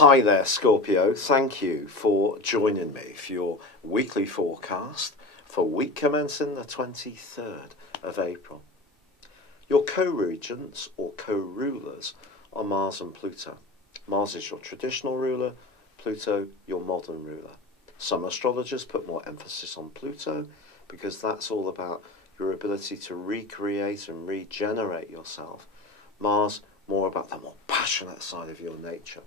Hi there, Scorpio. Thank you for joining me for your weekly forecast for week commencing the 23rd of April. Your co-regents or co-rulers are Mars and Pluto. Mars is your traditional ruler, Pluto your modern ruler. Some astrologers put more emphasis on Pluto because that's all about your ability to recreate and regenerate yourself. Mars more about the more passionate side of your nature.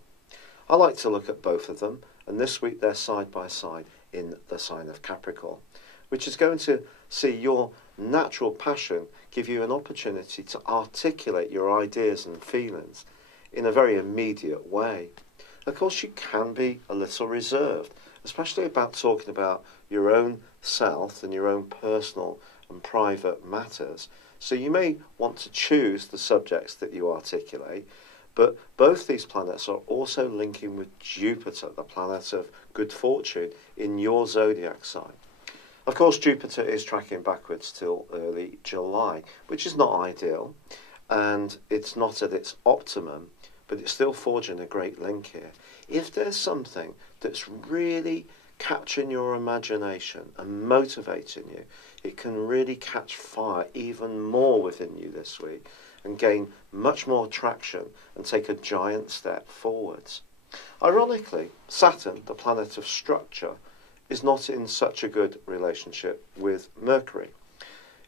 I like to look at both of them, and this week they're side by side in the sign of Capricorn, which is going to see your natural passion give you an opportunity to articulate your ideas and feelings in a very immediate way. Of course, you can be a little reserved, especially about talking about your own self and your own personal and private matters. So you may want to choose the subjects that you articulate. But both these planets are also linking with Jupiter, the planet of good fortune, in your zodiac sign. Of course, Jupiter is tracking backwards till early July, which is not ideal, and it's not at its optimum, but it's still forging a great link here. If there's something that's really capturing your imagination and motivating you, it can really catch fire even more within you this week and gain much more traction and take a giant step forwards. Ironically, Saturn, the planet of structure, is not in such a good relationship with Mercury.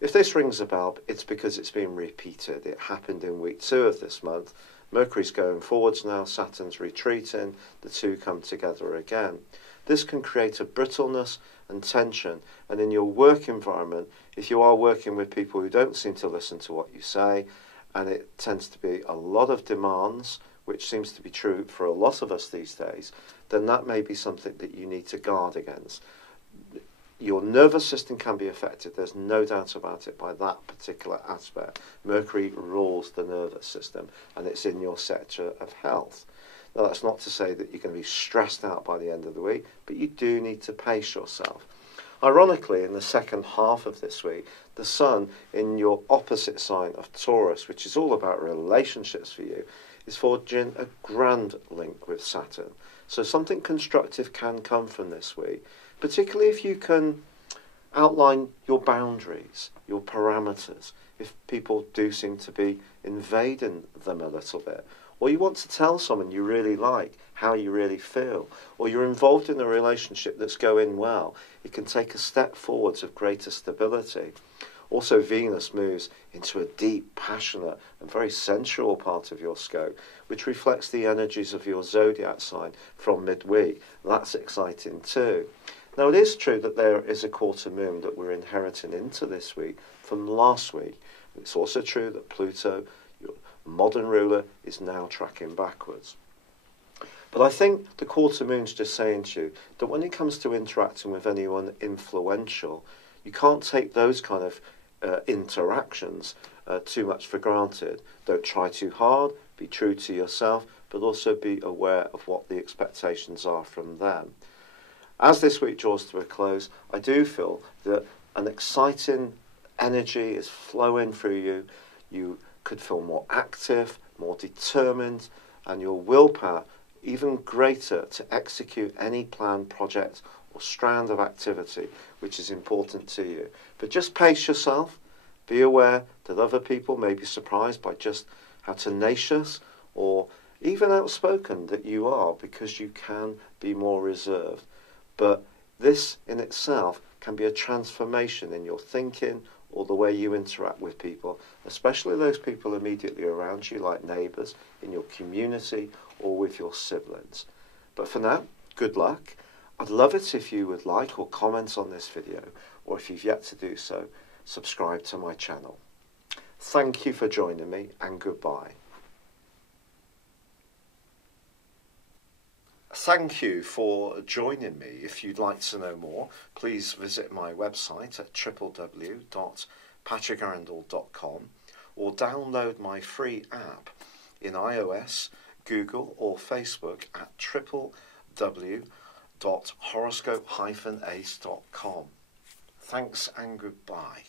If this rings a bell, it's because it's been repeated. It happened in week 2 of this month. Mercury's going forwards now, Saturn's retreating, the two come together again. This can create a brittleness and tension, and in your work environment, if you are working with people who don't seem to listen to what you say, and it tends to be a lot of demands, which seems to be true for a lot of us these days, then that may be something that you need to guard against. Your nervous system can be affected, there's no doubt about it, by that particular aspect. Mercury rules the nervous system, and it's in your sector of health. Now, that's not to say that you're going to be stressed out by the end of the week, but you do need to pace yourself. Ironically, in the second half of this week, the Sun in your opposite sign of Taurus, which is all about relationships for you, is forging a grand link with Saturn. So something constructive can come from this week, particularly if you can outline your boundaries, your parameters, if people do seem to be invading them a little bit. Or you want to tell someone you really like how you really feel, or you're involved in a relationship that's going well, it can take a step forwards of greater stability. Also, Venus moves into a deep, passionate and very sensual part of your scope, which reflects the energies of your zodiac sign from midweek. That's exciting too. Now, it is true that there is a quarter moon that we're inheriting into this week from last week. It's also true that Pluto, your modern ruler, is now tracking backwards. But I think the quarter moon's just saying to you that when it comes to interacting with anyone influential, you can't take those kind of interactions too much for granted. Don't try too hard, be true to yourself, but also be aware of what the expectations are from them. As this week draws to a close, I do feel that an exciting energy is flowing through you. You could feel more active, more determined, and your willpower even greater to execute any planned project or strand of activity which is important to you. But just pace yourself. Be aware that other people may be surprised by just how tenacious or even outspoken that you are, because you can be more reserved. But this in itself can be a transformation in your thinking or the way you interact with people, especially those people immediately around you, like neighbours, in your community, or with your siblings. But for now, good luck. I'd love it if you would like or comment on this video, or if you've yet to do so, subscribe to my channel. Thank you for joining me, and goodbye. Thank you for joining me. If you'd like to know more, please visit my website at www.patrickarundell.com or download my free app in iOS, Google or Facebook at www.horoscope-ace.com. Thanks and goodbye.